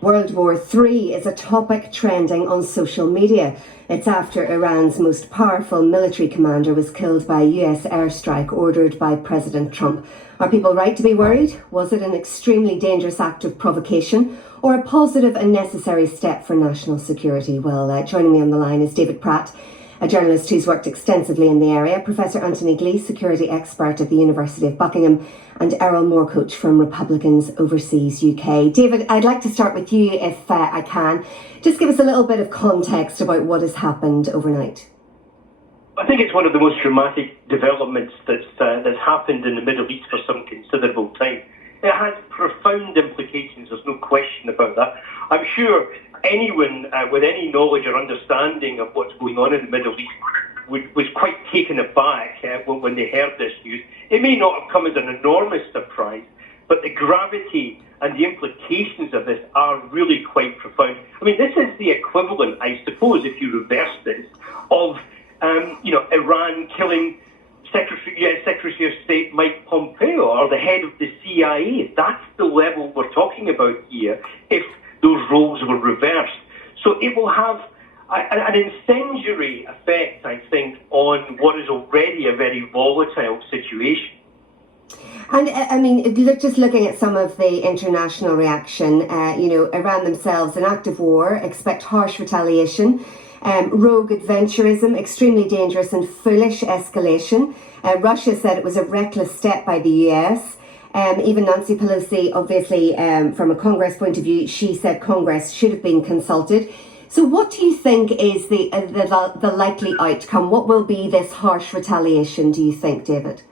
World War III is a topic trending on social media. It's after Iran's most powerful military commander was killed by a US airstrike ordered by President Trump. Are people right to be worried? Was it an extremely dangerous act of provocation or a positive and necessary step for national security? Well, joining me on the line is David Pratt, a journalist who's worked extensively in the area, Professor Anthony Glee, security expert at the University of Buckingham, and Erol Morkoc from Republicans Overseas UK. David, I'd like to start with you if I can. Just give us a little bit of context about what has happened overnight. I think it's one of the most dramatic developments that's happened in the Middle East for some considerable time. It has profound implications, there's no question about that. I'm sure anyone with any knowledge or understanding of what's going on in the Middle East was quite taken aback when they heard this news. It may not have come as an enormous surprise, but the gravity and the implications of this are really quite profound. I mean, this is the equivalent, I suppose, if you reverse this, of Iran killing US Secretary of State Mike Pompeo or the head of the CIA. That's the level we're talking about here if those roles were reversed. So it will have an incendiary effect, I think, on what is already a very volatile situation. And I mean, just looking at some of the international reaction, Iran themselves, an act of war, expect harsh retaliation. Rogue adventurism, extremely dangerous and foolish escalation. Russia said it was a reckless step by the US. Even Nancy Pelosi, obviously, from a Congress point of view, she said Congress should have been consulted. So what do you think is the likely outcome? What will be this harsh retaliation, do you think, David?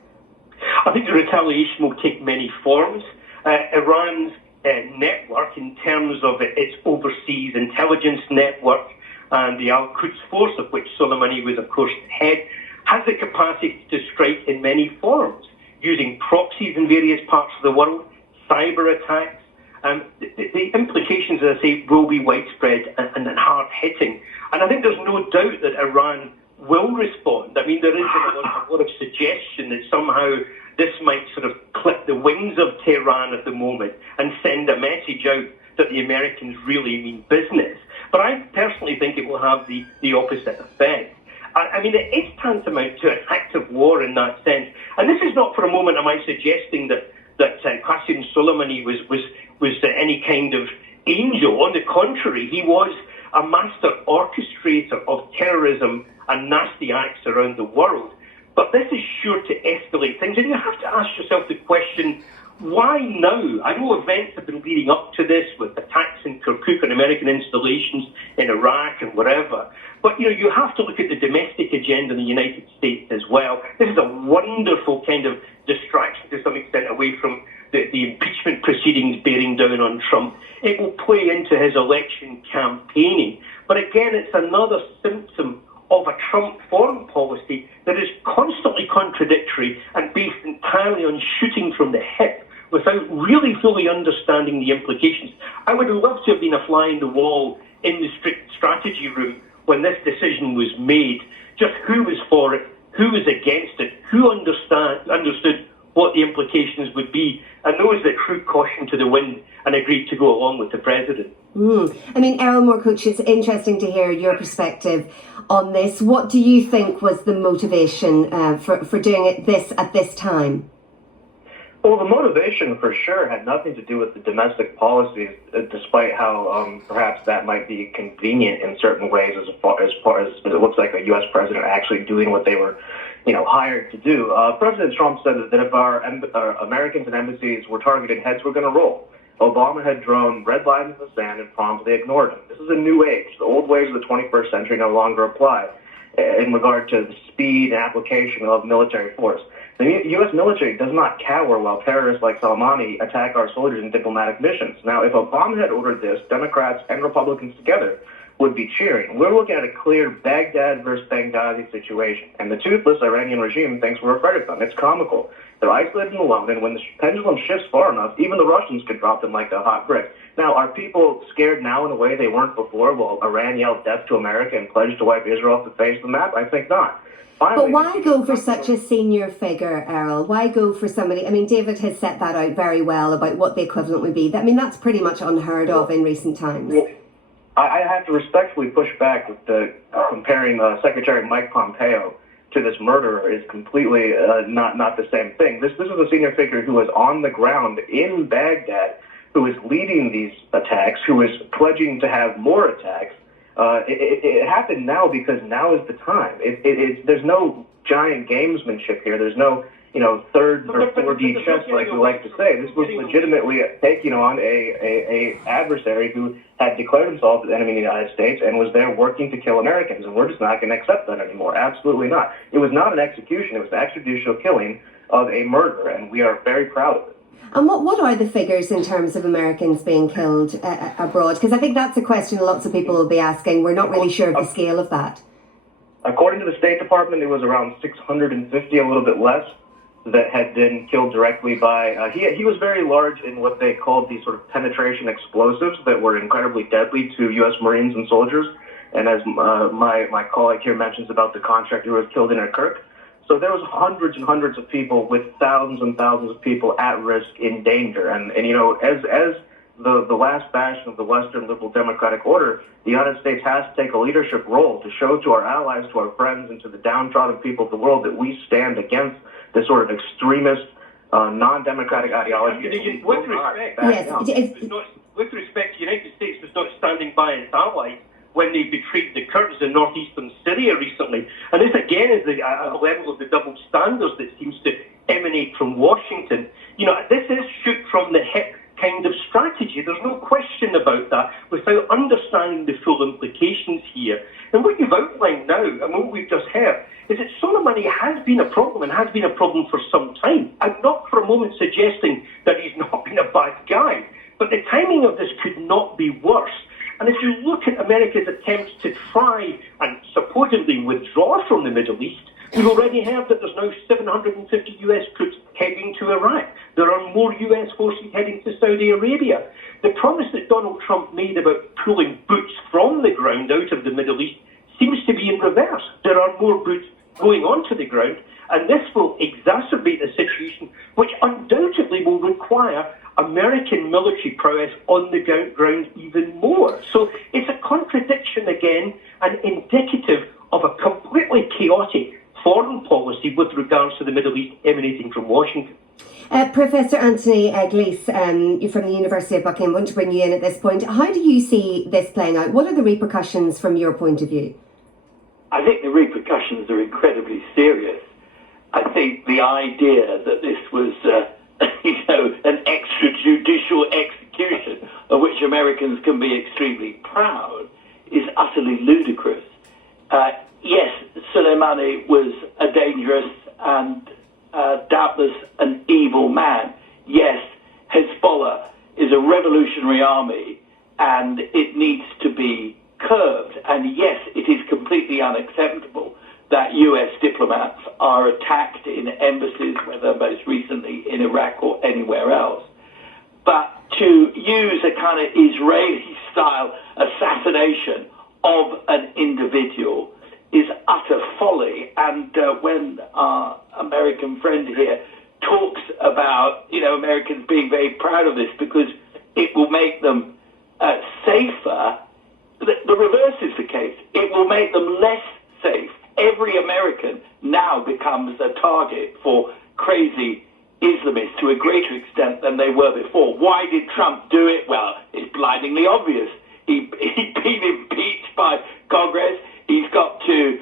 I think the retaliation will take many forms. Iran's network, in terms of its overseas intelligence network, and the Al-Quds force, of which Soleimani was, of course, the head, has the capacity to strike in many forms, using proxies in various parts of the world, cyber attacks. The implications, as I say, will be widespread and hard-hitting. And I think there's no doubt that Iran will respond. I mean, there is a lot of suggestion that somehow this might sort of clip the wings of Tehran at the moment and send a message out that the Americans really mean business. But I personally think it will have the opposite effect. I mean, it is tantamount to an act of war in that sense. And this is not for a moment am I suggesting that Qassem Soleimani was any kind of angel. On the contrary, he was a master orchestrator of terrorism and nasty acts around the world. But this is sure to escalate things. And you have to ask yourself the question, why now? I know events have been leading up to this with attacks in Kirkuk and American installations in Iraq and wherever. But, you have to look at the domestic agenda in the United States as well. This is a wonderful kind of distraction to some extent away from the impeachment proceedings bearing down on Trump. It will play into his election campaigning. But again, it's another symptom of a Trump foreign policy that is constantly contradictory and based entirely on shooting from the hip without really fully understanding the implications. I would love to have been a fly in the wall in the strict strategy room when this decision was made, just who was for it, who was against it, who understood what the implications would be, and those that threw caution to the wind and agreed to go along with the president. I mean, Erol Morkoc, it's interesting to hear your perspective on this. What do you think was the motivation for doing it at this time? Well, the motivation for sure had nothing to do with the domestic policies, despite how perhaps that might be convenient in certain ways as far as it looks like a U.S. president actually doing what they were, hired to do. President Trump said that if our Americans and embassies were targeted, heads were going to roll. Obama had drawn red lines in the sand and promptly ignored them. This is a new age. The old ways of the 21st century no longer apply in regard to the speed and application of military force. The U.S. military does not cower while terrorists like Soleimani attack our soldiers in diplomatic missions. Now, if Obama had ordered this, Democrats and Republicans together would be cheering. We're looking at a clear Baghdad versus Benghazi situation, and the toothless Iranian regime thinks we're afraid of them. It's comical. They're isolated and alone, and when the pendulum shifts far enough, even the Russians could drop them like a hot brick. Now, are people scared now in a way they weren't before? Well, Iran yelled death to America and pledged to wipe Israel off the face of the map? I think not. Finally, but why go for such a senior figure, Errol? Why go for somebody? I mean, David has set that out very well about what the equivalent would be. I mean, that's pretty much unheard of in recent times. Well, I have to respectfully push back with the comparing Secretary Mike Pompeo to this murderer is completely not the same thing. This is a senior figure who was on the ground in Baghdad, who is leading these attacks, who is pledging to have more attacks. It happened now because now is the time. There's no giant gamesmanship here. There's no third or 4D chess like we like to say. This was legitimately taking on a adversary who had declared himself an enemy of the United States and was there working to kill Americans, and we're just not going to accept that anymore. Absolutely not. It was not an execution. It was an extrajudicial killing of a murderer, and we are very proud of it. And what are the figures in terms of Americans being killed abroad? Because I think that's a question lots of people will be asking. We're not really sure of the scale of that. According to the State Department, it was around 650, a little bit less, that had been killed directly by... He was very large in what they called these sort of penetration explosives that were incredibly deadly to U.S. Marines and soldiers. And as my colleague here mentions about the contractor who was killed in Kirk, so there was hundreds and hundreds of people with thousands and thousands of people at risk, in danger. And as the last bastion of the Western liberal democratic order, the United States has to take a leadership role to show to our allies, to our friends, and to the downtrodden people of the world that we stand against this sort of extremist, non-democratic ideology. With respect, with respect, the United States was not standing by its allies when they betrayed the Kurds in northeastern Syria recently. And this again is a level of the double standards that seems to emanate from Washington. This is shoot from the hip kind of strategy. There's no question about that without understanding the full implications here. And what you've outlined now, and what we've just heard, is that Soleimani has been a problem and has been a problem for some time. I'm not for a moment suggesting that he's not been a bad guy, but the timing of this could not be worse. And if you look at America's attempts to try and supposedly withdraw from the Middle East, we've already heard that there's now 750 U.S. troops heading to Iraq. There are more U.S. forces heading to Saudi Arabia. The promise that Donald Trump made about pulling boots from the ground out of the Middle East seems to be in reverse. There are more boots going onto the ground, and this will exacerbate the situation, which undoubtedly will require American military prowess on the ground even more. So it's a contradiction again, and indicative of a completely chaotic foreign policy with regards to the Middle East emanating from Washington. Professor Anthony Glees, you're from the University of Buckingham. I want to bring you in at this point. How do you see this playing out? What are the repercussions from your point of view? I think the repercussions are incredibly serious. I think the idea that this was, an extrajudicial execution of which Americans can be extremely proud is utterly ludicrous. Yes, Soleimani was a dangerous and doubtless an evil man. Yes, Hezbollah is a revolutionary army and it needs to be curbed. And yes, it is completely unacceptable that US diplomats are attacked in embassies, whether most recently in Iraq or anywhere else. But to use a kind of Israeli-style assassination of an individual is utter folly. And when our American friend here talks about, Americans being very proud of this because it will make them safer, the reverse is the case. It will make them less safe. Every American now becomes a target for crazy Islamists to a greater extent than they were before. Why did Trump do it? Well, it's blindingly obvious. He'd been impeached by Congress. He's got to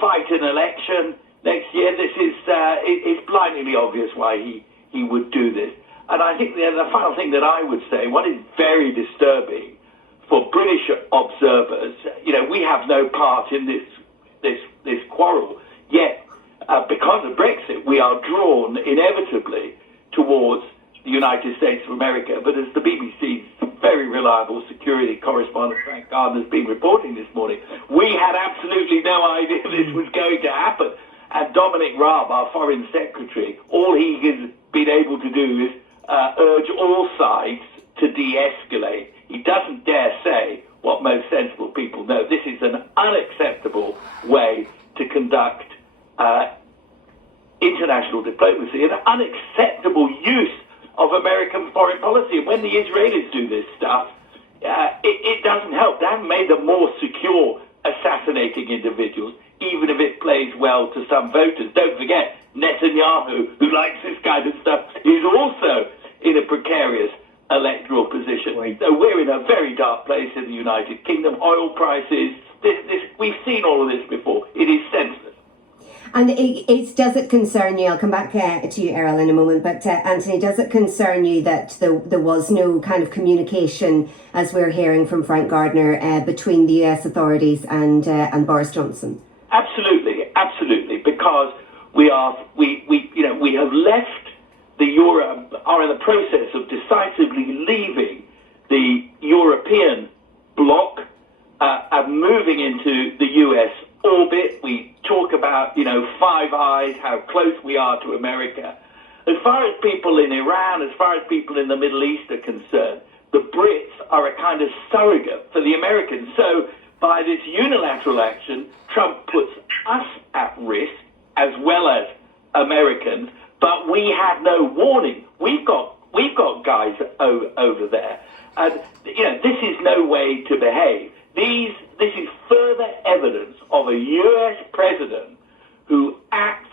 fight an election next year. This is it's blindingly obvious why he would do this. And I think the final thing that I would say, what is very disturbing for British observers, we have no part in this quarrel. Yet, because of Brexit, we are drawn inevitably towards the United States of America. But as the BBC's very reliable security correspondent, Frank Gardner, has been reporting this morning, we had absolutely no idea this was going to happen. And Dominic Raab, our foreign secretary, all he has been able to do is urge all sides to de-escalate. He doesn't dare say what most sensible people know. This is an unacceptable way to conduct international diplomacy, an unacceptable use of American foreign policy. And when the Israelis do this stuff, it doesn't help. They haven't made them more secure assassinating individuals, even if it plays well to some voters. Don't forget, Netanyahu, who likes this kind of stuff, is also in a precarious electoral position. Right. So we're in a very dark place in the United Kingdom. Oil prices, we've seen all of this before. It is senseless. And does it concern you? I'll come back to you, Erol, in a moment. But Anthony, does it concern you that there was no kind of communication, as we're hearing from Frank Gardner, between the US authorities and Boris Johnson? Absolutely, absolutely. Because we have left the Euro, are in the process of decisively leaving the European bloc and moving into the US orbit. We talk about, Five Eyes, how close we are to America. As far as people in Iran, as far as people in the Middle East are concerned, the Brits are a kind of surrogate for the Americans. So by this unilateral action, Trump puts us at risk as well as Americans, but we had no warning. We've got guys over there. And, this is no way to behave. This is further evidence of a U.S. president who acts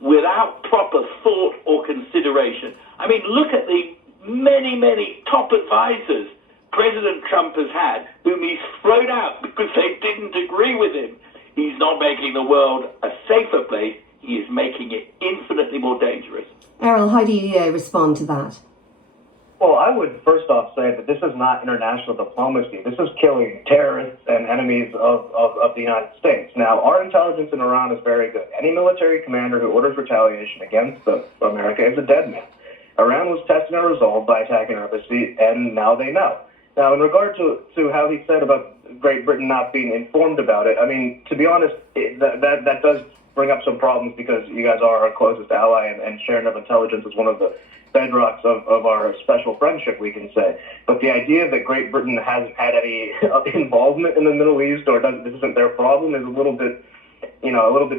without proper thought or consideration. I mean, look at the many, many top advisors President Trump has had, whom he's thrown out because they didn't agree with him. He's not making the world a safer place. He is making it infinitely more dangerous. Erol, how do you respond to that? Well, I would first off say that this is not international diplomacy. This is killing terrorists and enemies of the United States. Now, our intelligence in Iran is very good. Any military commander who orders retaliation against America is a dead man. Iran was testing our resolve by attacking our embassy, and now they know. Now, in regard to how he said about Great Britain not being informed about it, I mean, to be honest, that does bring up some problems because you guys are our closest ally, and sharing of intelligence is one of the bedrocks of our special friendship, we can say. But the idea that Great Britain hasn't had any involvement in the Middle East or this isn't their problem is a little bit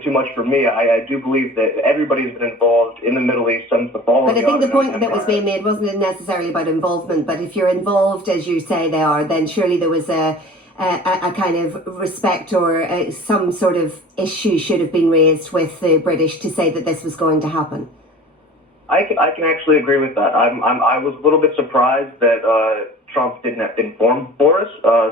too much for me. I do believe that everybody's been involved in the Middle East since the fall. But I think the point that was being made wasn't necessarily about involvement, but if you're involved, as you say they are, then surely there was a kind of respect or some sort of issue should have been raised with the British to say that this was going to happen. I can actually agree with that. I was a little bit surprised that Trump didn't inform Boris.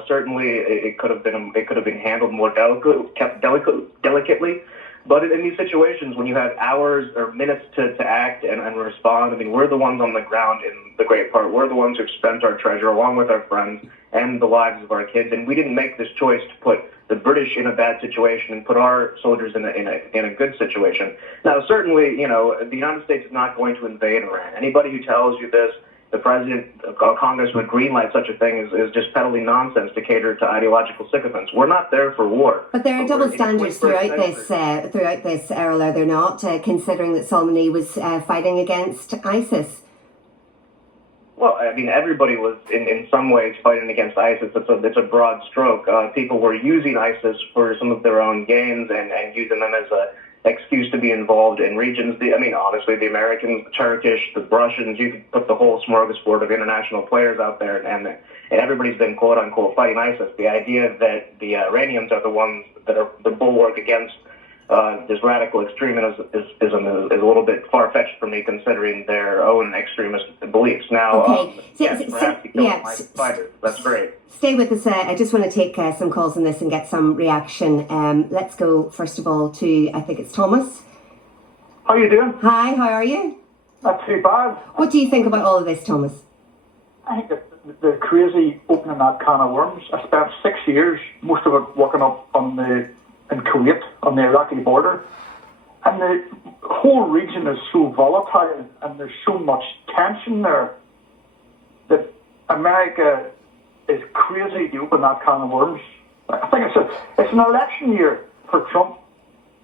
Certainly, it could have been handled more delicately. But in these situations, when you have hours or minutes to act and respond, I mean, we're the ones on the ground in the great part. We're the ones who've spent our treasure along with our friends and the lives of our kids. And we didn't make this choice to put the British in a bad situation and put our soldiers in a good situation. Now, certainly, the United States is not going to invade Iran. Anybody who tells you this, the president of Congress would greenlight such a thing is just peddling nonsense to cater to ideological sycophants. We're not there for war. But there are double standards throughout this, Erol, are there not? Considering that Soleimani was fighting against ISIS. Well, I mean, everybody was in some ways fighting against ISIS. It's a broad stroke. People were using ISIS for some of their own gains and using them as a excuse to be involved in regions. Honestly, the Americans, the Turkish, the Russians, you could put the whole smorgasbord of international players out there, and everybody's been quote-unquote fighting ISIS. The idea that the Iranians are the ones that are the bulwark against this radical extremism is a little bit far-fetched for me, considering their own extremist beliefs. Now, fighters. That's great. Stay with us. I just want to take some calls on this and get some reaction. Let's go, first of all, to, I think it's Thomas. How you doing? Hi, how are you? Not too bad. What do you think about all of this, Thomas? I think the crazy opening that can of worms. I spent 6 years, most of it working up in Kuwait on the Iraqi border. And the whole region is so volatile and there's so much tension there that America is crazy to open that can of worms. I think it's an election year for Trump,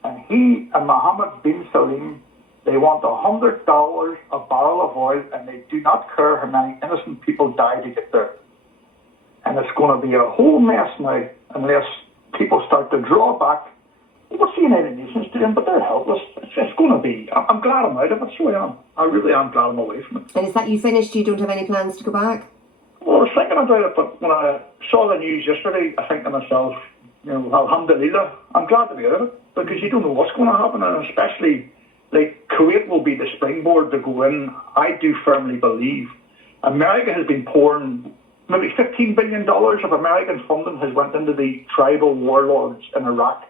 and he and Mohammed bin Salman, They want $100 a barrel of oil, and they do not care how many innocent people die to get there. And it's going to be a whole mess now unless people start to draw back. What's the United Nations doing? But they're helpless. It's going to be. I'm glad I'm out of it, so I am. I really am glad I'm away from it. And is that you finished? You don't have any plans to go back? Well, I was thinking about it, but when I saw the news yesterday, I think to myself, alhamdulillah, I'm glad to be out of it, because you don't know what's going to happen, and especially, Kuwait will be the springboard to go in. I do firmly believe America has been pouring maybe $15 billion of American funding has went into the tribal warlords in Iraq,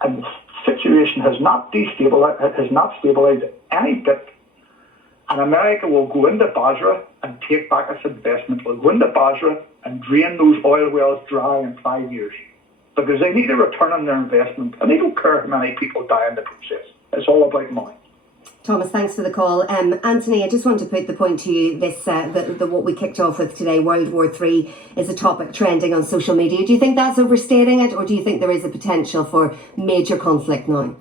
and the situation has not stabilized any bit. And America will go into Basra and take back its investment. Will go into Basra and drain those oil wells dry in 5 years, because they need a return on their investment, and they don't care how many people die in the process. It's all about money. Thomas, thanks for the call. Anthony, I just want to put the point to you, this what we kicked off with today, World War III, is a topic trending on social media. Do you think that's overstating it, or do you think there is a potential for major conflict now?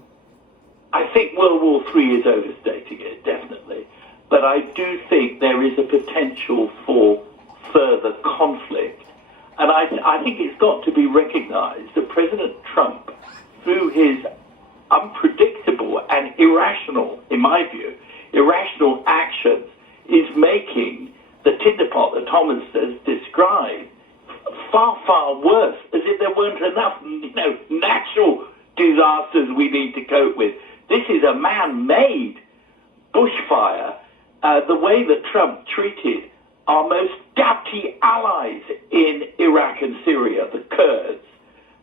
I think World War III is overstating it, definitely. But I do think there is a potential for further conflict. And I think it's got to be recognised that President Trump, through his unpredictable and irrational, in my view, irrational actions, is making the tinderpot that Thomas has described far, far worse, as if there weren't enough, natural disasters we need to cope with. This is a man-made bushfire. The way that Trump treated our most doughty allies in Iraq and Syria, the Kurds,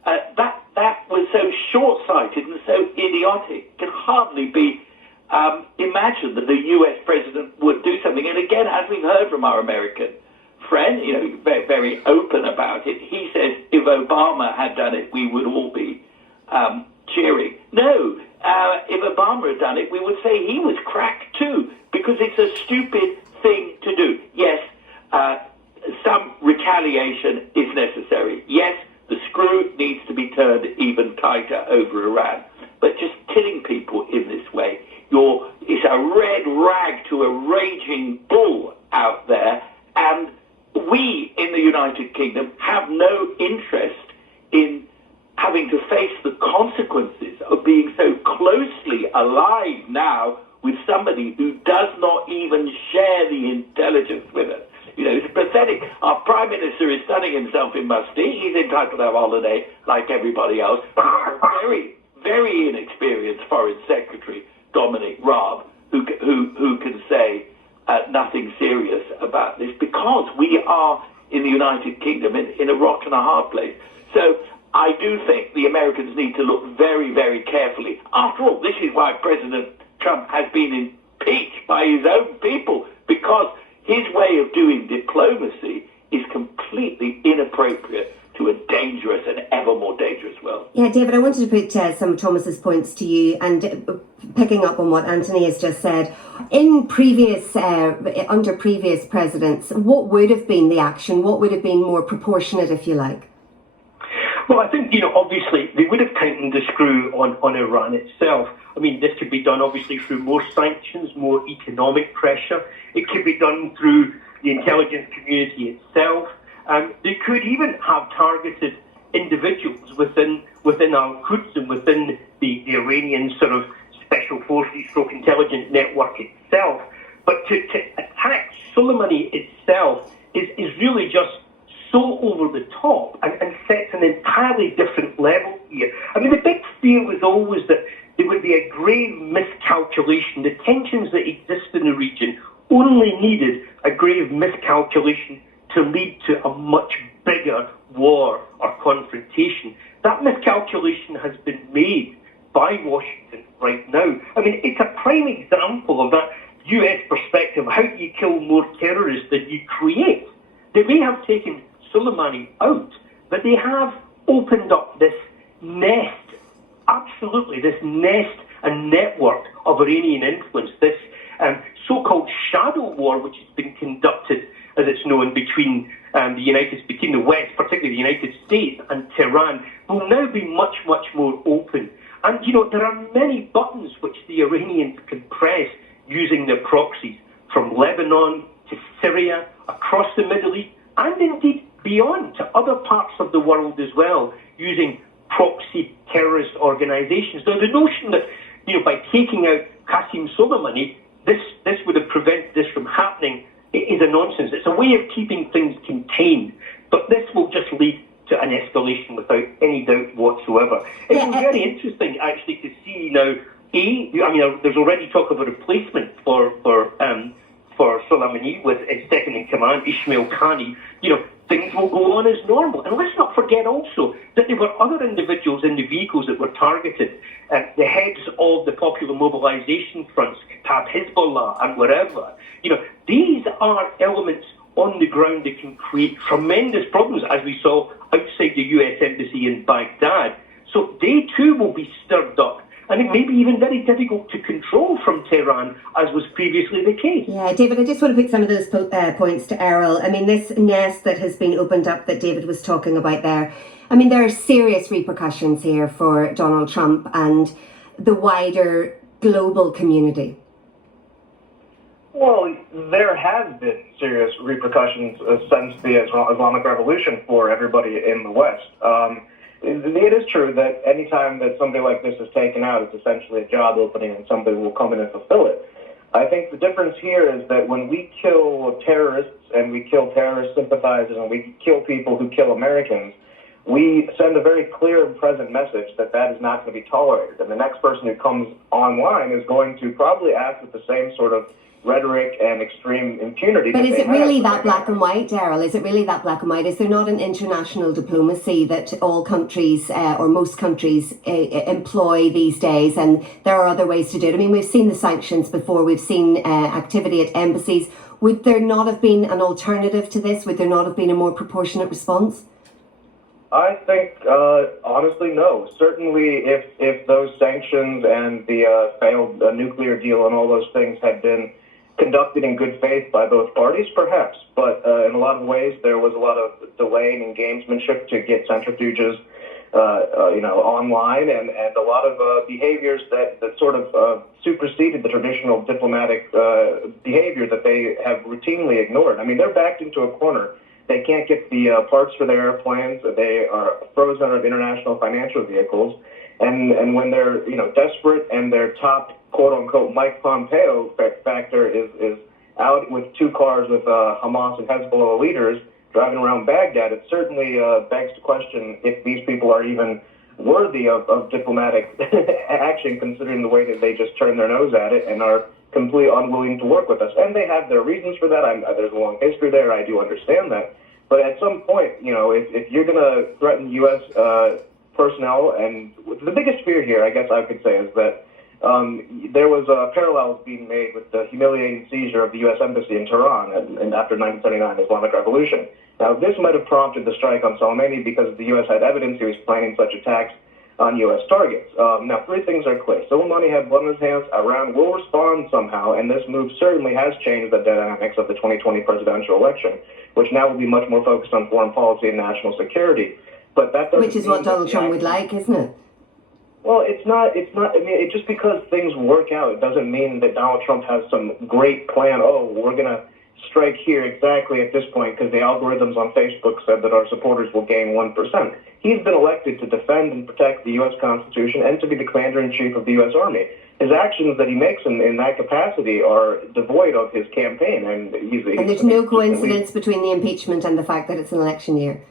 that was so short-sighted and so idiotic. It can hardly be imagined that the U.S. president would do something. And again, as we've heard from our American friend, very, very open about it, he says if Obama had done it, we would all be cheering. No, if Obama had done it, we would say he was cracked too, because it's a stupid thing to do. Yes, some retaliation is necessary. Yes, the screw needs to be turned even tighter over Iran. But just killing people in this way, it's a red rag to a raging bull out there. And we in the United Kingdom have no interest in having to face the consequences of being so closely allied now with somebody who does not even share the intelligence with us. It's pathetic. Our Prime Minister is sunning himself in Musty. He's entitled to have a holiday like everybody else. Very, very inexperienced Foreign Secretary, Dominic Raab, who can say nothing serious about this, because we are in the United Kingdom in a rock and a hard place. So I do think the Americans need to look very, very carefully. After all, this is why President Trump has been impeached by his own people, because his way of doing diplomacy is completely inappropriate to a dangerous and ever more dangerous world. Yeah, David, I wanted to put some of Thomas's points to you, and picking up on what Anthony has just said. In under previous presidents, what would have been the action? What would have been more proportionate, if you like? Well, I think, obviously they would have tightened the screw on Iran itself. I mean, this could be done obviously through more sanctions, more economic pressure. It could be done through the intelligence community itself. They could even have targeted individuals within Al-Quds and within the Iranian sort of special forces stroke intelligence network itself. But to attack Soleimani itself is really just so over the top and sets an entirely different level here. I mean, the big fear was always that there would be a grave miscalculation. The tensions that exist in the region only needed a grave miscalculation to lead to a much bigger war or confrontation. That miscalculation has been made by Washington right now. I mean, it's a prime example of that US perspective. How do you kill more terrorists than you create? They may have taken Soleimani out, but they have opened up this nest, absolutely, this nest and network of Iranian influence, this so-called shadow war, which has been conducted, as it's known, between the West, particularly the United States, and Tehran, will now be much, much more open. And, there are many buttons which the Iranians can press using their proxies, from Lebanon to Syria, across the Middle East, and indeed beyond to other parts of the world as well, using proxy terrorist organizations. Now, the notion that, by taking out Qassem Soleimani, this would have prevented this from happening is a nonsense. It's a way of keeping things contained, but this will just lead to an escalation without any doubt whatsoever. It was very interesting, actually, to see now. There's already talk of a replacement for Soleimani with his second in command, Ismail Khani. Things will go on as normal. And let's not forget also that there were other individuals in the vehicles that were targeted, the heads of the popular mobilization fronts, Kataib Hezbollah and wherever. These are elements on the ground that can create tremendous problems, as we saw outside the US Embassy in Baghdad. So they too will be stirred up. And it may be even very difficult to control from Tehran, as was previously the case. Yeah, David, I just want to put some of those points to Erol. This nest that has been opened up that David was talking about there, there are serious repercussions here for Donald Trump and the wider global community. Well, there have been serious repercussions since the Islamic Revolution for everybody in the West. It is true that any time that somebody like this is taken out, it's essentially a job opening and somebody will come in and fulfill it. I think the difference here is that when we kill terrorists and we kill terrorist sympathizers and we kill people who kill Americans, we send a very clear and present message that is not going to be tolerated. And the next person who comes online is going to probably act with the same sort of rhetoric and extreme impunity. But is it really that black and white, Erol? Is it really that black and white? Is there not an international diplomacy that all countries or most countries employ these days, and there are other ways to do it? We've seen the sanctions before, we've seen activity at embassies. Would there not have been an alternative to this? Would there not have been a more proportionate response? I think, honestly, no. Certainly, if those sanctions and the failed nuclear deal and all those things had been conducted in good faith by both parties, perhaps. But in a lot of ways, there was a lot of delaying and gamesmanship to get centrifuges, online, and a lot of behaviors that sort of superseded the traditional diplomatic behavior that they have routinely ignored. They're backed into a corner. They can't get the parts for their airplanes. They are frozen out of international financial vehicles. And when they're, desperate and their top, quote-unquote, Mike Pompeo factor is out with two cars with Hamas and Hezbollah leaders driving around Baghdad, it certainly begs to question if these people are even worthy of diplomatic action, considering the way that they just turn their nose at it and are completely unwilling to work with us. And they have their reasons for that. There's a long history there. I do understand that. But at some point, if you're going to threaten U.S. personnel, and the biggest fear here, I guess I could say, is that there was parallels being made with the humiliating seizure of the U.S. Embassy in Tehran and after 1979, the Islamic Revolution. Now, this might have prompted the strike on Soleimani because the U.S. had evidence he was planning such attacks on U.S. targets. Now, three things are clear. Soleimani had blood in his hands. Iran will respond somehow, and this move certainly has changed the dynamics of the 2020 presidential election, which now will be much more focused on foreign policy and national security. But that doesn't Which is what Donald Trump would like, isn't it? Well, it's not, just because things work out, it doesn't mean that Donald Trump has some great plan. Oh, we're going to strike here exactly at this point because the algorithms on Facebook said that our supporters will gain 1%. He's been elected to defend and protect the U.S. Constitution and to be the commander-in-chief of the U.S. Army. His actions that he makes in that capacity are devoid of his campaign. And there's no coincidence between the impeachment and the fact that it's an election year.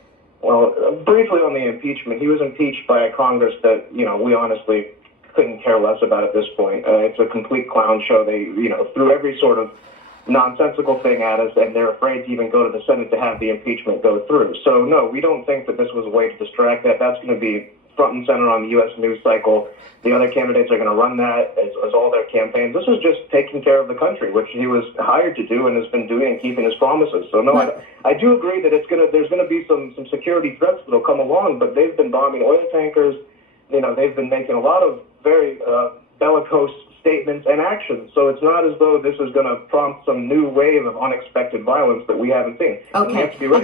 Well, briefly on the impeachment, he was impeached by a Congress that, we honestly couldn't care less about at this point. It's a complete clown show. They, threw every sort of nonsensical thing at us, and they're afraid to even go to the Senate to have the impeachment go through. So, no, we don't think that this was a way to distract that. That's going to be front and center on the U.S. news cycle. The other candidates are going to run that as all their campaigns. This is just taking care of the country, which he was hired to do and has been doing and keeping his promises. So, no, I do agree that there's going to be some security threats that will come along, but they've been bombing oil tankers. They've been making a lot of very bellicose statements and actions. So it's not as though this is going to prompt some new wave of unexpected violence that we haven't seen. Okay, I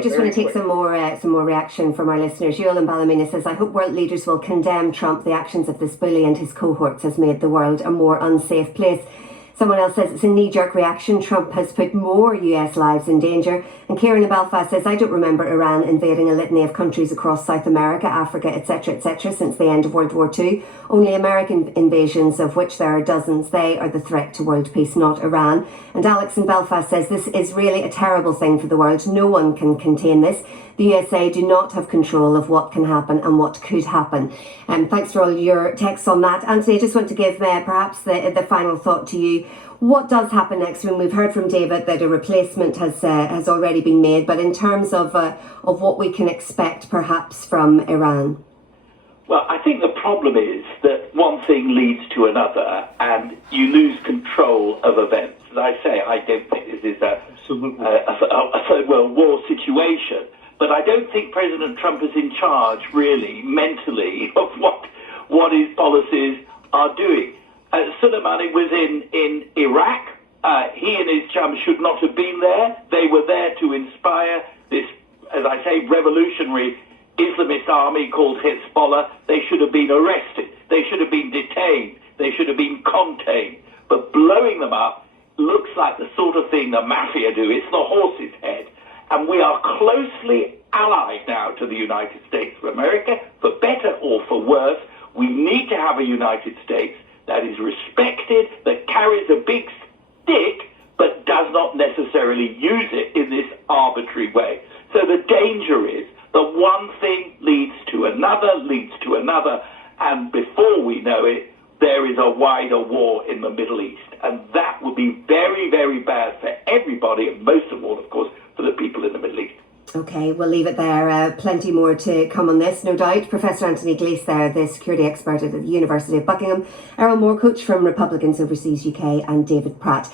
just want to take some more reaction from our listeners. Yuel in Ballymena says, I hope world leaders will condemn Trump. The actions of this bully and his cohorts has made the world a more unsafe place. Someone else says it's a knee-jerk reaction. Trump has put more US lives in danger. And Kieran in Belfast says, I don't remember Iran invading a litany of countries across South America, Africa, etc., since the end of World War II. Only American invasions, of which there are dozens, they are the threat to world peace, not Iran. And Alex in Belfast says, this is really a terrible thing for the world. No one can contain this. The USA do not have control of what can happen and what could happen. Thanks for all your texts on that. Anthony, I just want to give perhaps the final thought to you. What does happen next? When we've heard from David that a replacement has already been made, but in terms of what we can expect perhaps from Iran? Well, I think the problem is that one thing leads to another and you lose control of events. As I say, I don't think this is a third world war situation. But I don't think President Trump is in charge, really, mentally, of what his policies are doing. Soleimani was in Iraq. He and his chums should not have been there. They were there to inspire this, as I say, revolutionary Islamist army called Hezbollah. They should have been arrested. They should have been detained. They should have been contained. But blowing them up looks like the sort of thing the mafia do. It's the horse's head. And we are closely allied now to the United States of America, for better or for worse. We need to have a United States that is respected, that carries a big stick, but does not necessarily use it in this arbitrary way. So the danger is that one thing leads to another, and before we know it, there is a wider war in the Middle East. And that would be very, very bad for everybody, and most of all, of course, for the people in the Middle East. OK, we'll leave it there. Plenty more to come on this, no doubt. Professor Anthony Gleeson there, the security expert at the University of Buckingham, Erol Morkoc from Republicans Overseas UK, and David Pratt,